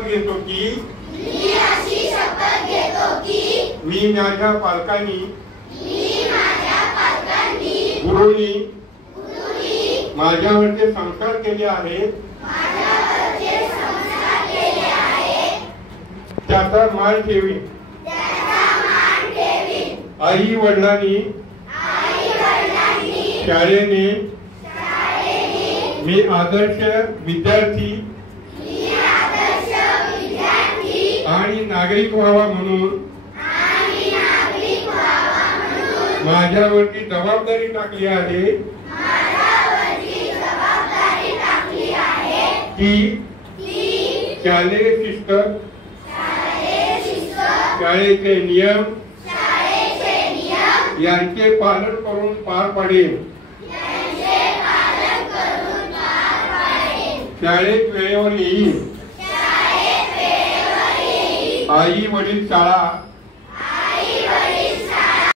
घेतो की मी माझ्या पालकांनी गुरुनी माझ्यावरचे संस्कार केले आहेत त्याचा मान ठेवीन। आई वडिलांनी शाळेने मी आदर्श विद्यार्थी आणि नागरिक व्हावा म्हणून माझ्यावरती जबाबदारी टाकली आहे की शालेय शिस्त शाळेचे नियम यांचे पालन करून पार पाडेल। शाळेत वेळेवर येईल। आई वडील शाळा